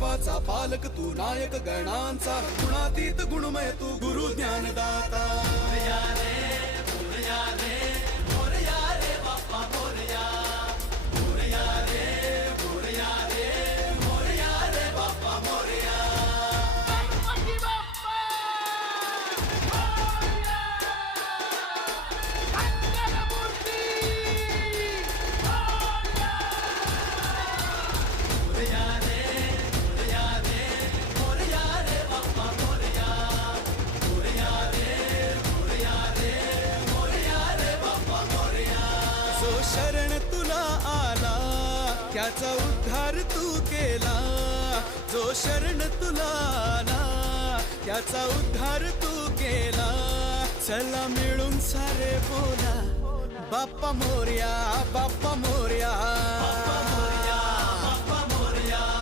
विश्वाचा पालक तू, नायक गणांचा गुणातीत गुणमय तू, गुरु ज्ञानदाता. मोरया रे मोरया रे मोरया रे बाप्पा मोरया. मोरया रे मोरया रे मोरया रे बाप्पा मोरया. गणपती बाप्पा मोरया. मंगलमूर्ती मोरया. मोरया रे मोरया रे मोरया रे बाप्पा मोरया. मोरया रे मोरया रे मोरया रे बाप्पा मोरया. जो शरण तुला आला त्याचा उद्धार तू केला. जो शरण तुला आला त्याचा उद्धार तू केला. चला मिळून सारे बोला बाप्पा मोरया, बाप्पा मोरया.